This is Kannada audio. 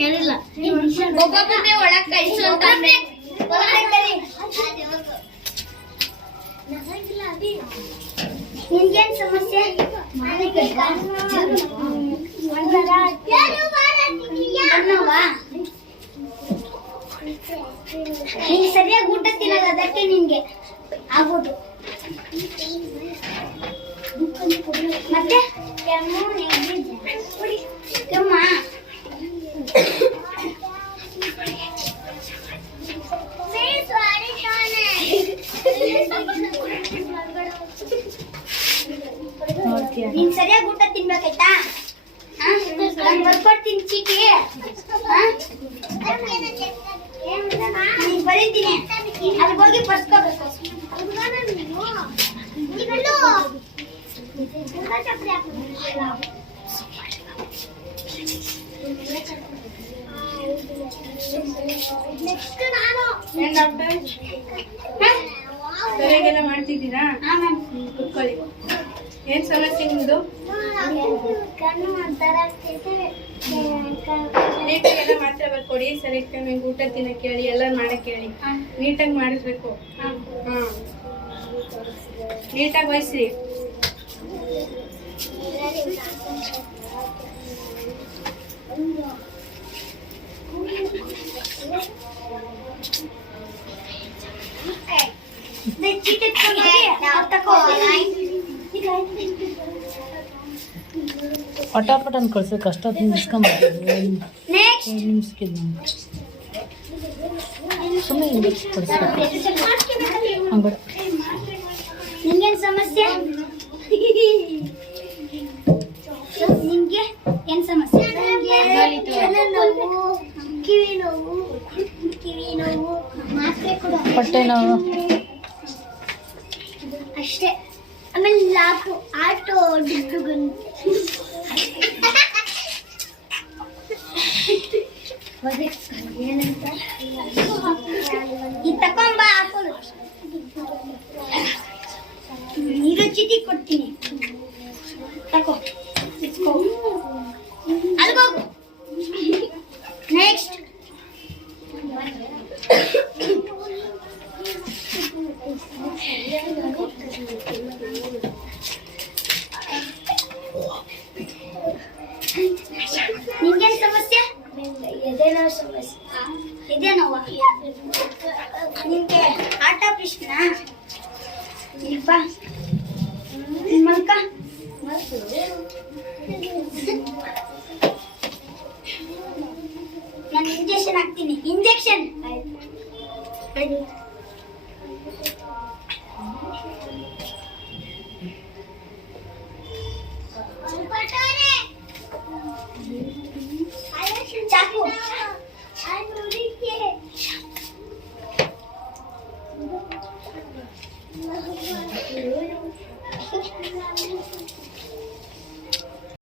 ಕೇಳಿಲ್ಲ ಒಬ್ಬೊಬ್ಬರೇ ಒಳಗ್ ಕಳಿಸು ಅಂತ ನಿನ್ಗೇನ್ ಸಮಸ್ಯೆ? ನೀನ್ ಸರಿಯಾಗಿ ಊಟ ತಿನ್ನೋದು, ಅದಕ್ಕೆ ನಿನ್ಗೆ ಆಗೋದು. ಮತ್ತೆ ಕೆಮ್ಮು ಕೆಮ್ಮ ನೀನ್ ಸರಿಯಾಗಿ ಊಟ ತಿನ್ಬೇಕಾಯ್ತಾ? ನಾನು ಬರ್ಕೊಡ್ತೀನಿ ಚೀಟಿ, ನೀನ್ ಬರೀತೀನಿ, ಅಲ್ಲಿ ಹೋಗಿ ಬರ್ಸ್ಕೋಬೇಕು. ಸರಿಯಾಗೆಲ್ಲ ಮಾಡ್ತಿದ್ದೀರಾ? ಕುತ್ಕೊಳ್ಳಿ. ಏನ್ ಸಮಸ್ಯೆ ನಿಮ್ದು? ನೀಟಾಗೆಲ್ಲ ಮಾತ್ರ ಬರ್ಕೊಡಿ. ಸರಿಯಾಗಿ ಟೈಮಿಗೆ ಊಟ ತಿನ್ನಕ್ಕೆ ಹೇಳಿ, ಎಲ್ಲ ಮಾಡಕ್ಕೆ ಹೇಳಿ. ನೀಟಾಗಿ ಮಾಡಿಸ್ಬೇಕು. ನೀಟಾಗಿ ವಹಿಸ್ರಿ. ಪಟಾಪಟ ಅಂತ ಕಳ್ಸೋಕೆ ಕಷ್ಟ ನಿಲ್ಸ್ಕೊಂಬರ್ತೀವಿ. ನಿಮಿಷಕ್ಕೆ ಸುಮ್ಮನೆ ಇಂಗ್ಲೀಷ್ ಕಳಿಸ್ಬೇಕು. ಹಂಗೆ ನಿಂಗೇನ್ ಸಮಸ್ಯೆ? ನಿಂಗೆ ಏನ್ ಸಮಸ್ಯೆ? ಕಿವಿ ನೋವು, ಮಾತ್ರೆ ಕೊಡು. ಹೊಟ್ಟೆ ನೋವು ಅಷ್ಟೇ. ಆಮೇಲೆ ಲಾಕು ಆಟೋ ಡಿಸ್ಟುಗಂತೆ ಏನಂತ ಈ ತಕೊಂಬ ಹಾಕೋದು. ನೀರು ಚೀಟಿ ಕೊಡ್ತೀನಿ, ತಕೋ ಇಸ್ಕೋ, ಅಲ್ಗೋಗು. ನೆಕ್ಸ್ಟ್ ನಿಂಗೇನ್ ಸಮಸ್ಯೆ? ಎದೆನೋ ಸಮಸ್ಯೆ. ಎದೆನೋವ? ನಿಂಗೆ ಆಟ ಪ್ರಶ್ನ ಇಲ್ಪ ಮಲ್ಕ